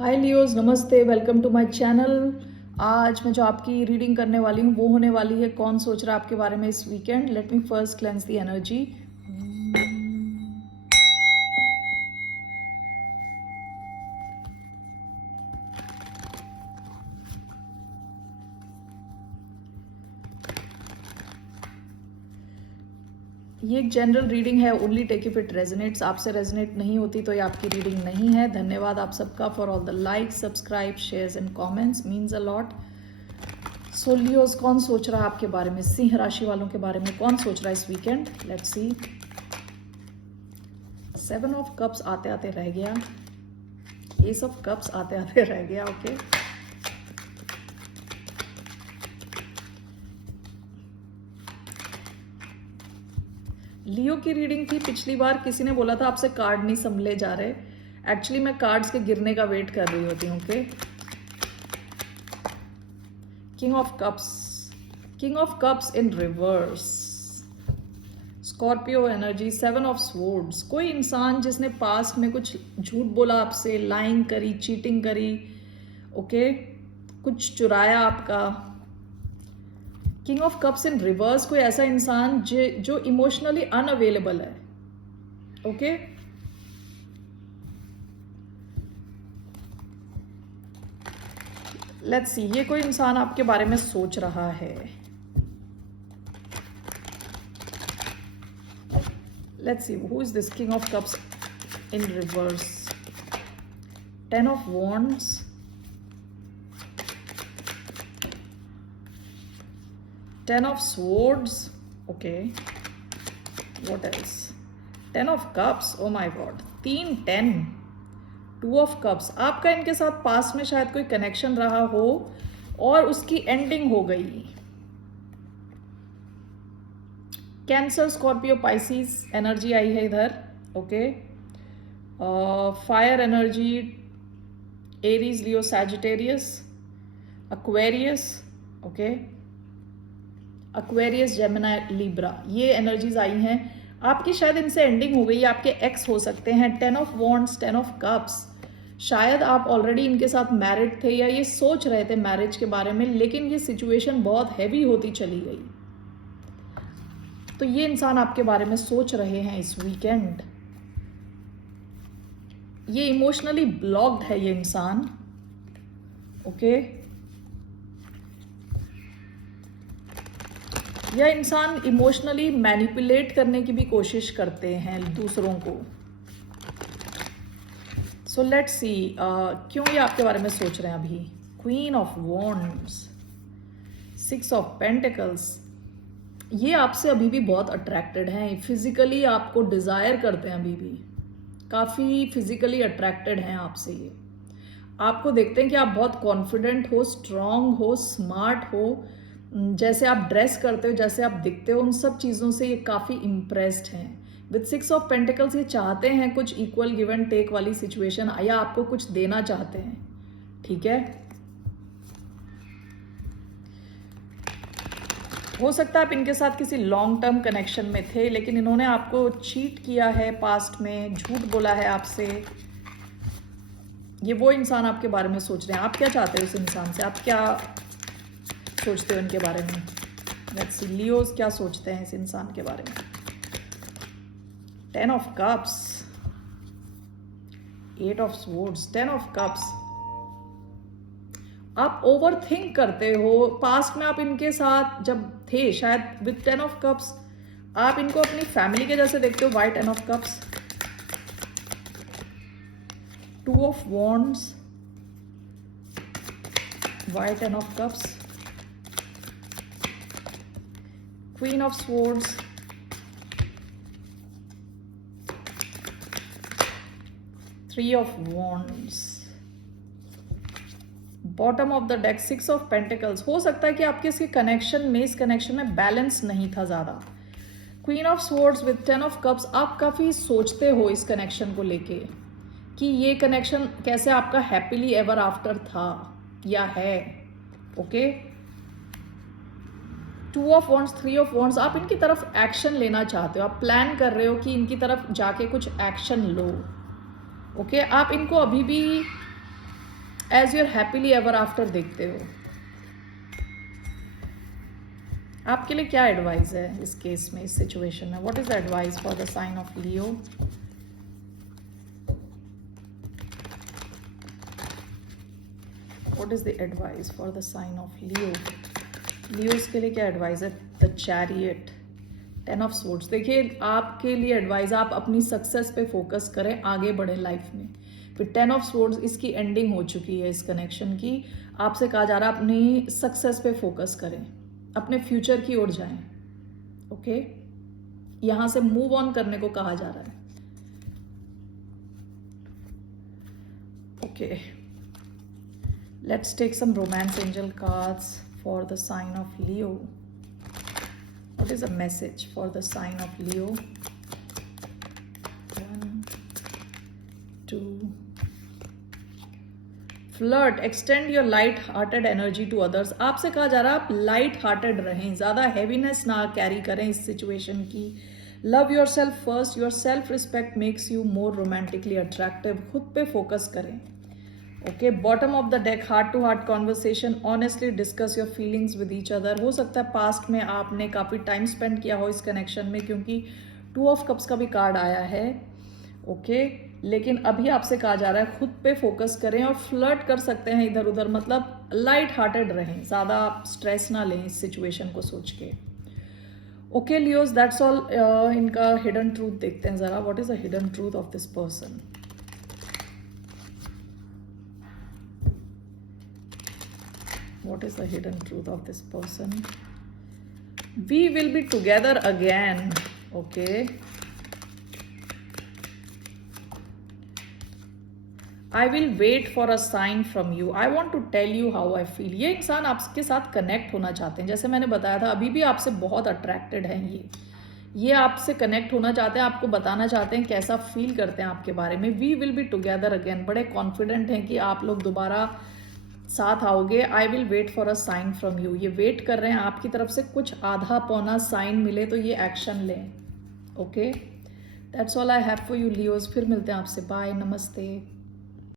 हाय Leos, नमस्ते, welcome to my channel. आज मैं जो आपकी रीडिंग करने वाली हूँ वो होने वाली है कौन सोच रहा है आपके बारे में इस weekend. Let me first cleanse the energy. ये एक जनरल रीडिंग है, only take if it resonates. आपसे रेजोनेट नहीं होती तो ये आपकी रीडिंग नहीं है। धन्यवाद आप सबका for all the likes, subscribe, shares and comments, means a lot. So Leos, कौन सोच रहा है आपके बारे में, सिंह राशि वालों के बारे में कौन सोच रहा है इस weekend. Let's see. 7 of cups आते आते रह गया, एस ऑफ कप्स आते आते रह गया। ओके, लियो की रीडिंग थी पिछली बार। किसी ने बोला था आपसे कार्ड नहीं संभले जा रहे। एक्चुअली मैं कार्ड्स के गिरने का वेट कर रही होती हूँ। Okay, king of cups, king of cups in reverse, Scorpio energy, 7 of swords. कोई इंसान जिसने पास्ट में कुछ झूठ बोला आपसे, लाइंग करी, चीटिंग करी, ओके, कुछ चुराया आपका। King of cups in reverse, कोई ऐसा इंसान जो इमोशनली अनअवेलेबल है। ओके, लेट्स सी, ये कोई इंसान आपके बारे में सोच रहा है। Let's see, who is this king of cups in reverse. 10 of wands, 10 of swords, okay, what else, 10 of cups, oh my god, 10, 2 of cups। आपका इनके साथ पास्ट में शायद कोई कनेक्शन रहा हो और उसकी एंडिंग हो गई। कैंसर, स्कॉर्पियो, पाइसिस एनर्जी आई है इधर। Okay, fire energy, Aries, Leo, Sagittarius, Aquarius, okay, Aquarius, Gemini, Libra, ये एनर्जीज आई हैं। आपकी शायद इनसे एंडिंग हो गई, आपके एक्स हो सकते हैं। 10 ऑफ वॉन्ड्स, 10 ऑफ कप्स, शायद आप ऑलरेडी इनके साथ मैरिड थे या ये सोच रहे थे मैरिज के बारे में, लेकिन ये सिचुएशन बहुत हैवी होती चली गई। तो ये इंसान आपके बारे में सोच रहे हैं इस वीकेंड। ये इमोशनली ब्लॉक्ड है ये इंसान। ओके, यह इंसान इमोशनली मैनिपुलेट करने की भी कोशिश करते हैं दूसरों को। सो लेट्स सी, क्यों ये आपके बारे में सोच रहे हैं अभी। Queen of wands, 6 of pentacles, ये आपसे अभी भी बहुत अट्रैक्टेड हैं, फिजिकली आपको डिजायर करते हैं, अभी भी काफी फिजिकली अट्रैक्टेड हैं आपसे। ये आपको देखते हैं कि आप बहुत कॉन्फिडेंट हो, स्ट्रांग हो, स्मार्ट हो, जैसे आप ड्रेस करते हो, जैसे आप दिखते हो, उन सब चीज़ों से ये काफ़ी इम्प्रेस्ड हैं। विद 6 ऑफ पेंटिकल्स ये चाहते हैं कुछ इक्वल गिव एंड टेक वाली सिचुएशन, या आपको कुछ देना चाहते हैं। ठीक है, हो सकता है आप इनके साथ किसी लॉन्ग टर्म कनेक्शन में थे, लेकिन इन्होंने आपको चीट किया है पास्ट में, झूठ बोला है आपसे। ये वो इंसान आपके बारे में सोच रहे हैं। आप क्या चाहते हो इस इंसान से, आप क्या सोचते हो इनके बारे में। लेट्स सी, लियोस क्या सोचते हैं इस इंसान के बारे में। 10 of cups, 8 of swords, 10 of cups. आप ओवर थिंक करते हो। पास्ट में आप इनके साथ जब थे, शायद विद 10 ऑफ कप्स आप इनको अपनी फैमिली के जैसे देखते हो। White 10 of cups, 2 of wands, white 10 of cups, Queen of Swords, 3 of Wands, bottom of the deck 6 of pentacles. हो सकता है कि आपके इसके कनेक्शन में, इस कनेक्शन में बैलेंस नहीं था ज्यादा। Queen of swords with 10 of cups, आप काफी सोचते हो इस कनेक्शन को लेके कि ये कनेक्शन कैसे आपका हैप्पीली एवर आफ्टर था या है। Okay, 2 of wands, 3 of wands, आप इनकी तरफ एक्शन लेना चाहते हो, आप प्लान कर रहे हो कि इनकी तरफ जाके कुछ एक्शन लो। ओके, आप इनको अभी भी as your happily ever after देखते हो। आपके लिए क्या एडवाइस है इस केस में, इस सिचुएशन में? What is the advice for the sign of Leo? What is the advice for the sign of Leo? Leos के लिए क्या एडवाइस है? The chariot, 10 of swords. देखिए आपके लिए एडवाइस, आप अपनी सक्सेस पे फोकस करें, आगे बढ़े लाइफ में। फिर 10 ऑफ स्वॉर्ड्स, इसकी एंडिंग हो चुकी है इस कनेक्शन की। आपसे कहा जा रहा है अपनी सक्सेस पे फोकस करें, अपने फ्यूचर की ओर जाएं। ओके, यहां से मूव ऑन करने को कहा जा रहा है। Okay, let's take some romance angel cards for the sign of Leo. What is a message for the sign of Leo? 1, 2. Flirt, extend your light-hearted energy to others. आपसे कहा जा रहा है आप लाइट हार्टेड रहें, ज़्यादा हैवीनेस ना carry करें इस सिचुएशन की। Love yourself first, your self respect makes you more romantically attractive. खुद पे फोकस करें। Okay, bottom of the deck, heart to heart conversation, honestly discuss your feelings with each other. हो सकता है past में आपने काफ़ी टाइम स्पेंड किया हो इस कनेक्शन में, क्योंकि 2 ऑफ कप्स का भी कार्ड आया है। ओके, लेकिन अभी आपसे कहा जा रहा है खुद पे फोकस करें और फ्लर्ट कर सकते हैं इधर उधर, मतलब लाइट हार्टेड रहें, ज़्यादा स्ट्रेस ना लें इस सिचुएशन को सोच के। Okay Leos, that's all. इनका हिडन ट्रूथ देखते हैं ज़रा। What is the hidden truth of this person? What is the hidden truth of this person? We will be together again. Okay. I will wait for a sign from you. I want to tell you how I feel. ये इंसान आपके साथ connect होना चाहते हैं, जैसे मैंने बताया था, अभी भी आपसे बहुत अट्रैक्टेड हैं ये आपसे कनेक्ट होना चाहते हैं, आपको बताना चाहते हैं कैसा फील करते हैं आपके बारे में। We will be together again, बड़े कॉन्फिडेंट हैं कि आप लोग दोबारा साथ आओगे। I will wait for a sign from you, ये वेट कर रहे हैं आपकी तरफ से कुछ आधा पौना साइन मिले तो ये एक्शन लें। Okay, that's all I have for you Leos. फिर मिलते हैं आपसे, बाय, नमस्ते।